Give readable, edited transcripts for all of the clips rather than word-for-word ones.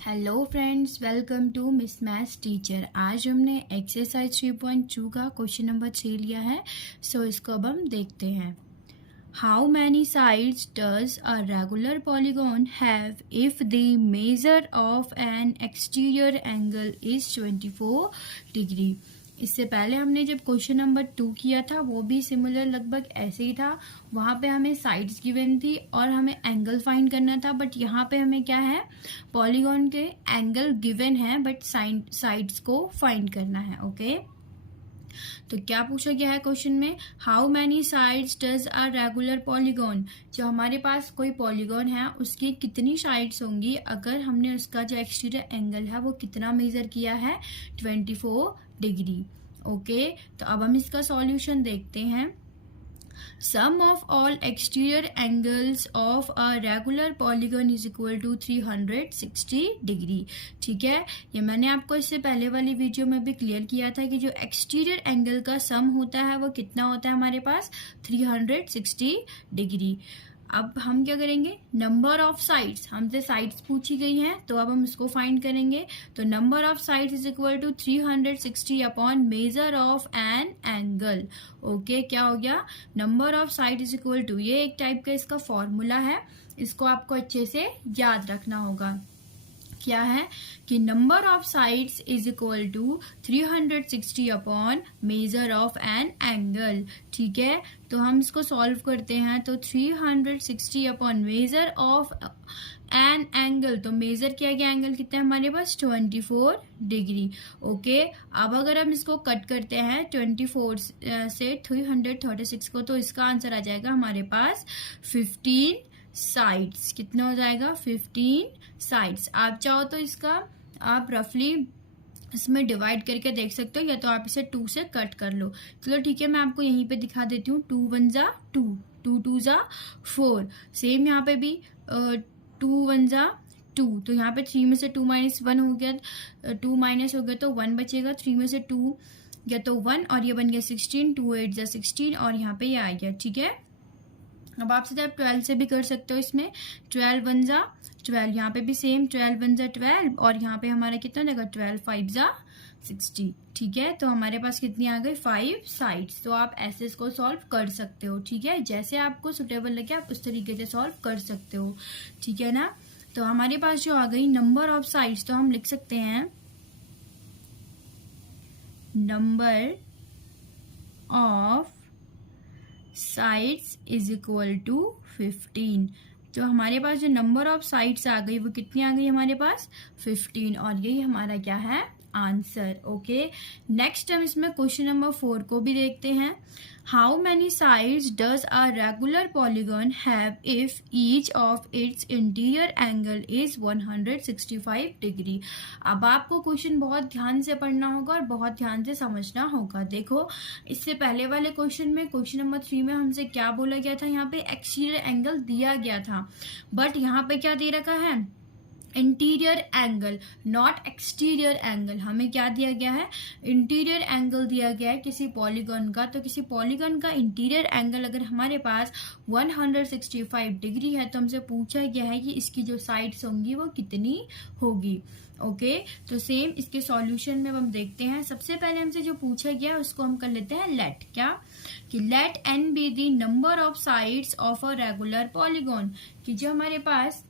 Hello friends, welcome to miss maths teacher. आज हमने exercise 3.2 का क्वेश्चन नंबर 3 लिया है। सो इसको अब हम देखते हैं। How many sides does a regular polygon have if the major of N exterior angle is 24 degree. इससे पहले हमने जब क्वेश्चन नंबर 2 किया था वो भी सिमिलर लगभग ऐसे ही था। वहां पे हमें साइड्स गिवन थी और हमें एंगल फाइंड करना था, बट यहाँ पे हमें क्या है, पॉलीगॉन के एंगल गिवन है बट साइड्स को फाइंड करना है। ओके, तो क्या पूछा गया है क्वेश्चन में, how many sides does a regular polygon. जो हमारे पास कोई पॉलीगॉन है उसकी कितनी साइड्स होंगी अगर हमने उसका जो एक्सटीरियर एंगल है वो कितना मेजर किया है, 24 डिग्री। ओके, तो अब हम इसका सॉल्यूशन देखते हैं। Sum of all exterior angles of a regular polygon is equal to 360 degree. ठीक है, ये मैंने आपको इससे पहले वाली वीडियो में भी क्लियर किया था कि जो एक्सटीरियर एंगल का सम होता है वो कितना होता है हमारे पास, 360 डिग्री। अब हम क्या करेंगे, नंबर ऑफ साइड्स, हमसे साइड्स पूछी गई हैं तो अब हम इसको फाइंड करेंगे। तो number of sides is equal to 360 upon measure of an angle. Okay, क्या हो गया, number of side is equal to, ये एक टाइप का इसका फॉर्मूला है, इसको आपको अच्छे से याद रखना होगा। क्या है कि number of sides is equal to 360 upon measure of an angle. ठीक है, तो हम इसको सॉल्व करते हैं। तो 360 upon measure of an angle, तो मेजर किया गया एंगल कितना है हमारे पास, 24 डिग्री। ओके, अब अगर हम इसको कट करते हैं 24 से 336 को, तो इसका आंसर आ जाएगा हमारे पास 15 साइड्स। कितना हो जाएगा, 15 साइड्स। आप चाहो तो इसका आप रफली इसमें डिवाइड करके देख सकते हो, या तो आप इसे 2 से कट कर लो। चलो ठीक है, मैं आपको यहीं पे दिखा देती हूँ। 2 1 जा 2, 2 2 जा 4। सेम यहाँ पे भी 2 1 जा 2, तो यहाँ पे 3 में से 2 माइनस 1 हो गया, 2 माइनस हो गया तो 1 बचेगा। 3 में से 2 गया तो 1 और ये बन गया 16, 2 8 जा 16 और यहाँ पे ये आ गया। ठीक है, अब आप सीधा 12 से भी कर सकते हो। इसमें 12 1 जा 12, यहाँ पे भी सेम 12 1 जा 12 और यहाँ पे हमारा कितना देगा, 12 5 जा 60। ठीक है, तो हमारे पास कितनी आ गई, 5 साइड्स। तो आप ऐसे इसको सॉल्व कर सकते हो। ठीक है, जैसे आपको सुटेबल लगे आप उस तरीके से सॉल्व कर सकते हो। ठीक है ना, तो हमारे पास जो आ गई नंबर ऑफ साइड्स, तो हम लिख सकते हैं number of sides is equal to 15। तो हमारे पास जो नंबर ऑफ साइड्स आ गई वो कितनी आ गई हमारे पास, 15, और यही हमारा क्या है, आंसर। ओके, नेक्स्ट हम इसमें क्वेश्चन नंबर 4 को भी देखते हैं। How many sides does a regular polygon have if each of its interior angle is 165 degree. अब आपको क्वेश्चन बहुत ध्यान से पढ़ना होगा और बहुत ध्यान से समझना होगा। देखो, इससे पहले वाले क्वेश्चन में, क्वेश्चन नंबर 3 में हमसे क्या बोला गया था, यहाँ पे एक्सटीरियर एंगल दिया गया था, बट यहाँ पे क्या दे रखा है, interior angle, not exterior angle. हमें क्या दिया गया है, इंटीरियर एंगल दिया गया है किसी पॉलीगॉन का। तो किसी पॉलीगॉन का इंटीरियर एंगल अगर हमारे पास 165 डिग्री है तो हमसे पूछा गया है कि इसकी जो साइड्स होंगी वो कितनी होगी। ओके, तो सेम इसके सॉल्यूशन में हम देखते हैं। सबसे पहले हमसे जो पूछा गया उसको हम कर लेते हैं लेट, क्या कि let n be the number of sides of a regular polygon, कि जो हमारे पास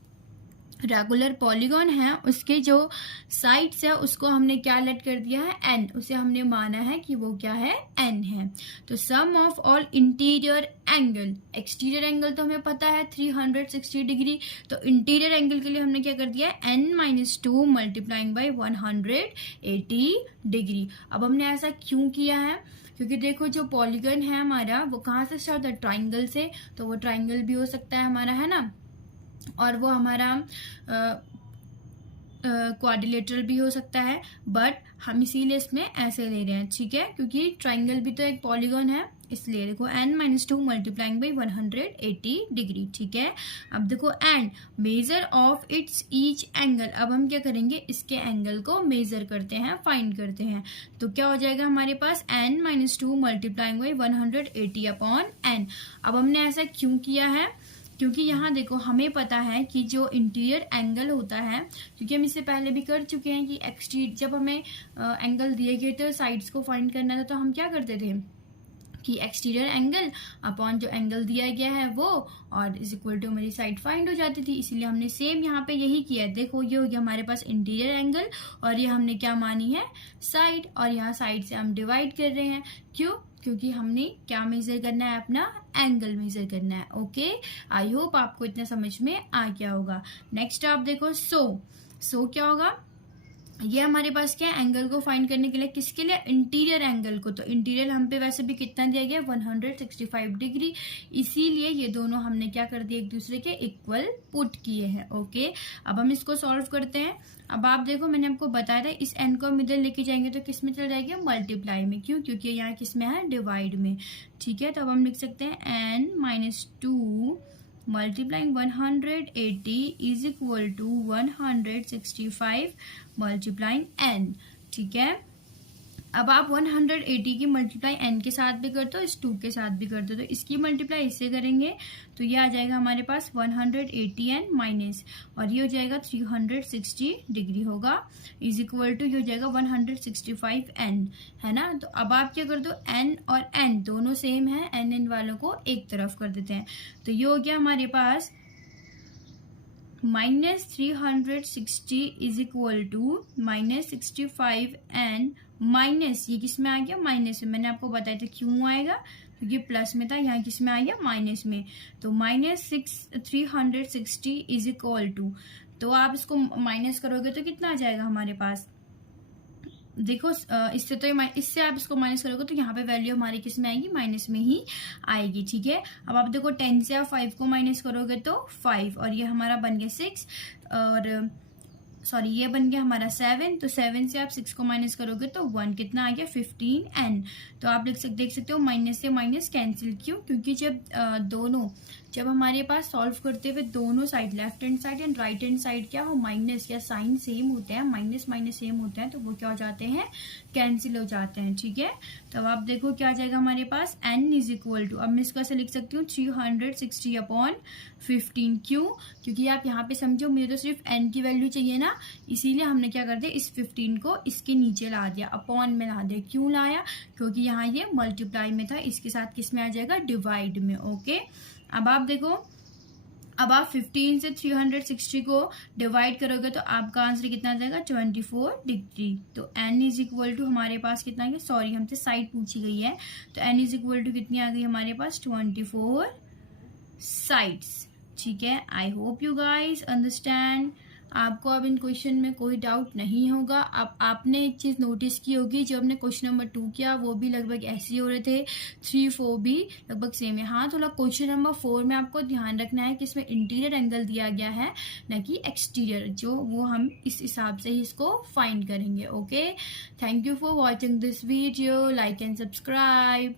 रेगुलर पॉलीगॉन है उसके जो साइड्स है उसको हमने क्या लेट कर दिया है, n, उसे हमने माना है कि वो क्या है, n है। तो sum of all interior angle, exterior angle तो हमें पता है 360 डिग्री, तो इंटीरियर एंगल के लिए हमने क्या कर दिया है, n-2 मल्टीप्लाइंग बाई 180 डिग्री। अब हमने ऐसा क्यों किया है, क्योंकि देखो जो पॉलीगन है हमारा वो कहाँ से स्टार्ट होता है, ट्राइंगल से, तो वो ट्राइंगल भी हो सकता है हमारा, है ना, और वो हमारा क्वाड्रिलेटरल भी हो सकता है, बट हम इसीलिए इसमें ऐसे ले रहे हैं। ठीक है, क्योंकि ट्राइंगल भी तो एक पॉलीगॉन है, इसलिए देखो n-2 मल्टीप्लाइंग बाई 180 डिग्री। ठीक है, अब देखो and measure of its each angle, अब हम क्या करेंगे, इसके एंगल को मेजर करते हैं, फाइंड करते हैं। तो क्या हो जाएगा हमारे पास n-2 multiplying by 180 upon n। अब हमने ऐसा क्यों किया है क्योंकि यहाँ देखो हमें पता है कि जो इंटीरियर एंगल होता है, क्योंकि हम इससे पहले भी कर चुके हैं कि एक्सटीरियर जब हमें एंगल दिए गए थे साइड्स को फाइंड करना था, तो हम क्या करते थे कि एक्सटीरियर एंगल अपॉन जो एंगल दिया गया है वो और इज इक्वल टू मेरी साइड फाइंड हो जाती थी। इसीलिए हमने सेम यहाँ पे यही किया है। देखो ये हो गया हमारे पास इंटीरियर एंगल और ये हमने क्या मानी है साइड, और यहाँ साइड से हम डिवाइड कर रहे हैं। क्यों? क्योंकि हमने क्या मेजर करना है, अपना एंगल मेजर करना है। ओके, आई होप आपको इतना समझ में आ गया होगा। नेक्स्ट आप देखो सो क्या होगा, ये हमारे पास क्या है एंगल को फाइंड करने के लिए, किसके लिए, इंटीरियर एंगल को। तो इंटीरियर हम पे वैसे भी कितना दिया गया 165 डिग्री, इसीलिए ये दोनों हमने क्या कर दिए एक दूसरे के इक्वल पुट किए हैं। ओके, अब हम इसको सॉल्व करते हैं। अब आप देखो मैंने आपको बताया था इस एन को हम इधर लेके जाएंगे तो किस में चल जाएगी, मल्टीप्लाई में। क्यों? क्योंकि यहाँ किस में है, डिवाइड में। ठीक है, तो अब हम लिख सकते हैं n-2 multiplying 180 is equal to 165 multiplying n। ठीक है, अब आप 180 की मल्टीप्लाई n के साथ भी करते हो, इस 2 के साथ भी करते हो, तो इसकी मल्टीप्लाई इससे करेंगे तो ये आ जाएगा हमारे पास 180n माइनस, और ये हो जाएगा 360 डिग्री होगा, इज इक्वल टू ये हो जाएगा 165n, है ना। तो अब आप क्या कर दो, n और n दोनों सेम है, n इन वालों को एक तरफ कर देते हैं। तो ये हो गया हमारे पास -360 is equal to -65n minus, ये किस में आ गया, माइनस में। मैंने आपको बताया था क्यों आएगा, क्योंकि प्लस में था, यहाँ किस में आ गया, माइनस में। तो -360 इज इक्वल टू, तो आप इसको माइनस करोगे तो कितना आ जाएगा हमारे पास, देखो इससे तो इससे आप इसको माइनस करोगे तो यहाँ पे वैल्यू हमारी किस में आएगी, माइनस में ही आएगी। ठीक है, अब आप देखो 10 से आप 5 को माइनस करोगे तो 5, और ये हमारा बन गया 6, और सॉरी ये बन गया हमारा 7, तो 7 से आप 6 को माइनस करोगे तो 1, कितना आ गया 15n। तो आप देख सकते हो माइनस से माइनस कैंसिल। क्यों? क्योंकि जब हमारे पास सॉल्व करते हुए दोनों side, left hand side and right hand side क्या हो, माइनस या साइन सेम होते हैं, माइनस माइनस सेम होते हैं, तो वो क्या हो जाते हैं, कैंसिल हो जाते हैं। ठीक है, तो अब आप देखो क्या आ जाएगा हमारे पास, n इज इक्वल टू, अब मैं इसको ऐसे लिख सकती हूँ 360/15। क्यों? क्योंकि आप यहाँ पे समझो मुझे तो सिर्फ n की वैल्यू चाहिए ना, इसीलिए हमने क्या कर दिया, इस 15 को इसके नीचे ला दिया, अपॉन में ला दिया। क्यों लाया? क्योंकि यहाँ ये मल्टीप्लाई में था, इसके साथ किस में आ जाएगा, डिवाइड में। ओके, अब आप देखो, अब आप 15 से 360 को डिवाइड करोगे तो आपका आंसर कितना आ जाएगा, 24 डिग्री। तो n इज इक्वल टू हमारे पास कितना आ गया, सॉरी हमसे साइड पूछी गई है, तो n इज इक्वल टू कितनी आ गई हमारे पास, 24 साइड्स। ठीक है, I hope you guys understand. आपको अब इन क्वेश्चन में कोई डाउट नहीं होगा। अब आपने एक चीज़ नोटिस की होगी, जो हमने क्वेश्चन नंबर 2 किया वो भी लगभग ऐसे ही हो रहे थे, 3, 4 भी लगभग सेम है। हाँ, थोड़ा क्वेश्चन नंबर 4 में आपको ध्यान रखना है कि इसमें इंटीरियर एंगल दिया गया है न कि एक्सटीरियर, जो वो हम इस हिसाब से ही इसको फाइंड करेंगे। Okay, thank you for watching this video, like and subscribe.